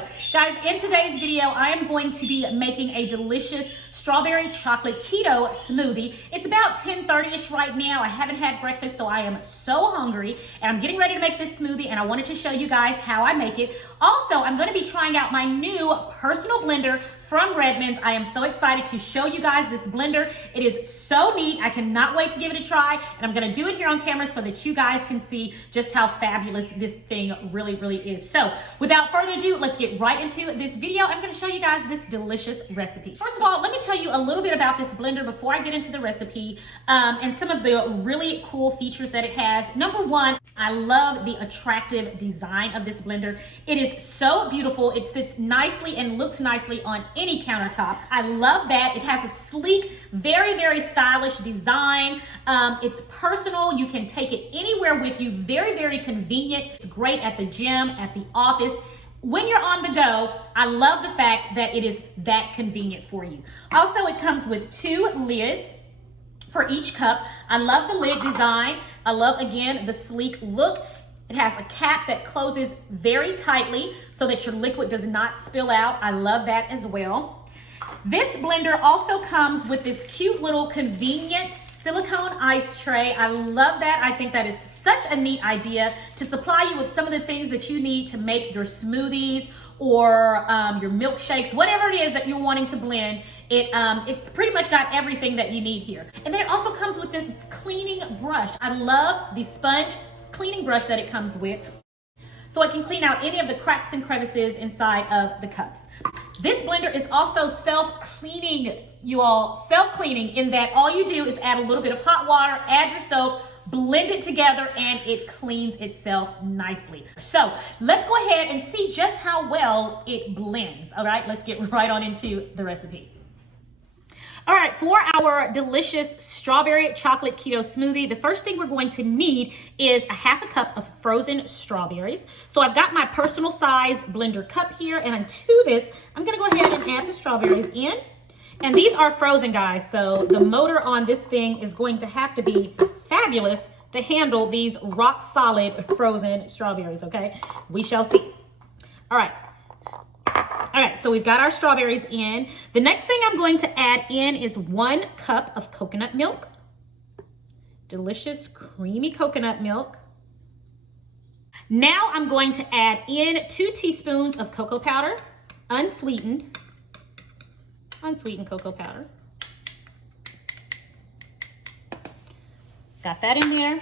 go. Guys, in today's video, I am going to be making a delicious strawberry chocolate keto smoothie. It's about 10:30ish right now. I haven't had breakfast, so I am so hungry, and I'm getting ready to make this smoothie, and I wanted to show you guys how I make it. Also, I'm going to be trying out my new personal blender from Redmond's. I am so excited to show you guys this blender. It is so neat. I cannot wait to give it a try, and I'm going to do it here on camera so that you guys can see just how fabulous this thing really is. So without further ado, let's get right into this video. I'm going to show you guys this delicious recipe. First of all, let me tell you a little bit about this blender before I get into the recipe and some of the really cool features that it has. Number one, I love the attractive design of this blender. It is so beautiful. It sits nicely and looks nicely on any countertop. I love that. It has a sleek, very stylish design. It's personal. You can take it anywhere with you. Very convenient. It's great at the gym, at the office. When you're on the go, I love the fact that it is that convenient for you. Also, it comes with 2 lids for each cup. I love the lid design. I love, again, the sleek look. It has a cap that closes very tightly so that your liquid does not spill out. I love that as well. This blender also comes with this cute little convenient silicone ice tray. I love that. I think that is such a neat idea to supply you with some of the things that you need to make your smoothies or your milkshakes, whatever it is that you're wanting to blend. It's pretty much got everything that you need here. And then it also comes with the cleaning brush. I love the sponge cleaning brush that it comes with, so it can clean out any of the cracks and crevices inside of the cups. This blender is also self-cleaning, you all, self-cleaning in that all you do is add a little bit of hot water, add your soap, blend it together, and it cleans itself nicely. So let's go ahead and see just how well it blends. All right, let's get right on into the recipe. All right, for our delicious strawberry chocolate keto smoothie, the first thing we're going to need is a half a cup of frozen strawberries. So I've got my personal size blender cup here, and to this, I'm gonna go ahead and add the strawberries in. And these are frozen, guys, so the motor on this thing is going to have to be fabulous to handle these rock solid frozen strawberries, okay? We shall see. All right, so we've got our strawberries in. The next thing I'm going to add in is 1 cup of coconut milk. Delicious, creamy coconut milk. Now I'm going to add in 2 teaspoons of cocoa powder, unsweetened cocoa powder. Got that in there.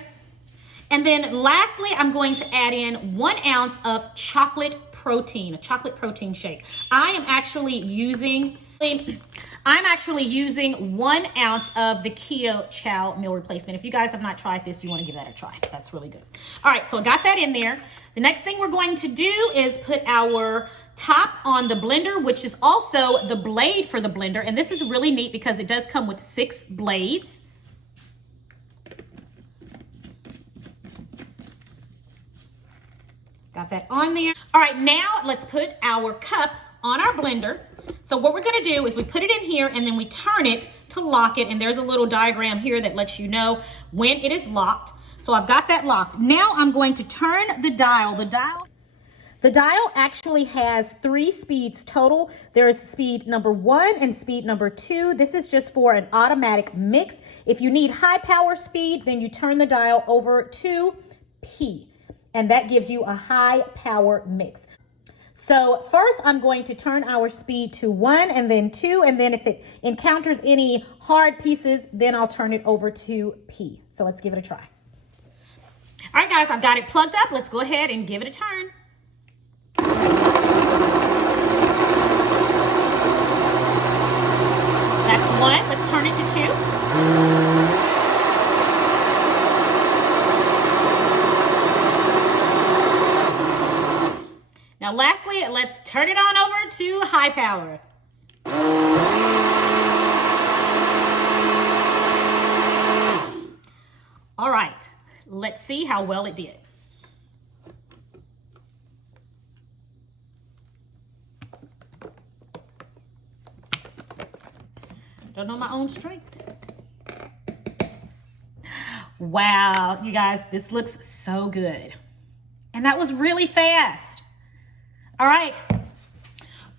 And then lastly, I'm going to add in 1 ounce of chocolate protein, a chocolate protein shake. I'm actually using 1 ounce of the Keto Chow meal replacement. If you guys have not tried this, you want to give that a try. That's really good. All right, so I got that in there. The next thing we're going to do is put our top on the blender, which is also the blade for the blender. And this is really neat because it does come with 6 blades. Got that on there. All right, now let's put our cup on our blender. So what we're gonna do is we put it in here and then we turn it to lock it. And there's a little diagram here that lets you know when it is locked. So I've got that locked. Now I'm going to turn the dial. The dial actually has 3 speeds total. There's speed number 1 and speed number 2. This is just for an automatic mix. If you need high power speed, then you turn the dial over to P. And that gives you a high power mix. So first I'm going to turn our speed to 1 and then 2. And then if it encounters any hard pieces, then I'll turn it over to P. So let's give it a try. All right, guys, I've got it plugged up. Let's go ahead and give it a turn. That's 1. Let's turn it to 2. Now, lastly, let's turn it on over to high power. All right, let's see how well it did. Don't know my own strength. Wow, you guys, this looks so good. And that was really fast. All right,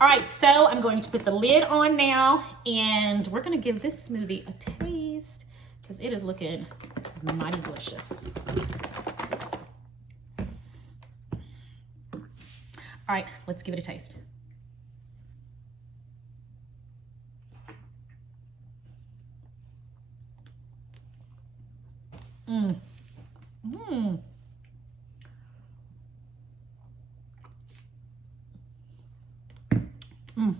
All right, so I'm going to put the lid on now, and we're gonna give this smoothie a taste because it is looking mighty delicious. All right, let's give it a taste. Mm. Mm. Mm.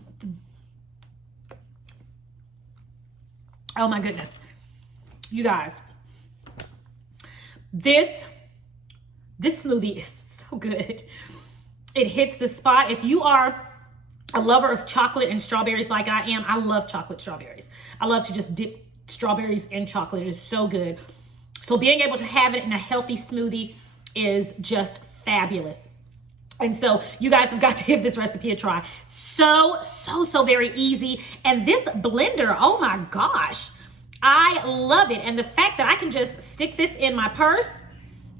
Oh my goodness. You guys, this smoothie is so good. It hits the spot. If you are a lover of chocolate and strawberries like I am, I love chocolate strawberries. I love to just dip strawberries in chocolate. It is so good. So being able to have it in a healthy smoothie is just fabulous. And so you guys have got to give this recipe a try. So very easy. And this blender, oh my gosh, I love it. And the fact that I can just stick this in my purse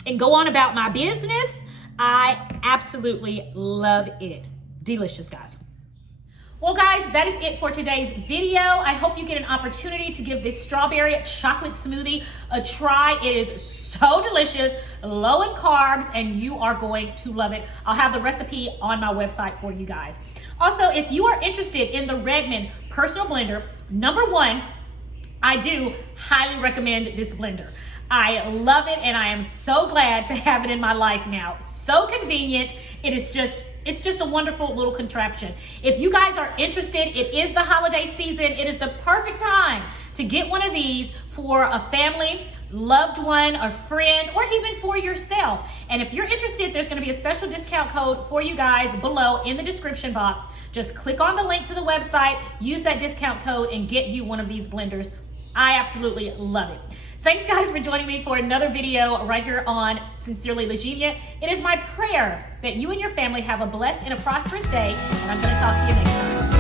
and go on about my business, I absolutely love it. Delicious, guys. Well, guys, that is it for today's video. I hope you get an opportunity to give this strawberry chocolate smoothie a try. It is so delicious, low in carbs, and you are going to love it. I'll have the recipe on my website for you guys. Also, if you are interested in the Redmond Personal Blender, number one, I do highly recommend this blender. I love it, and I am so glad to have it in my life now. So convenient. It's just a wonderful little contraption. If you guys are interested, it is the holiday season. It is the perfect time to get one of these for a family, loved one, a friend, or even for yourself. And if you're interested, there's going to be a special discount code for you guys below in the description box. Just click on the link to the website, use that discount code, and get you one of these blenders. I absolutely love it. Thanks, guys, for joining me for another video right here on Sincerely Legenia. It is my prayer that you and your family have a blessed and a prosperous day, and I'm going to talk to you next time.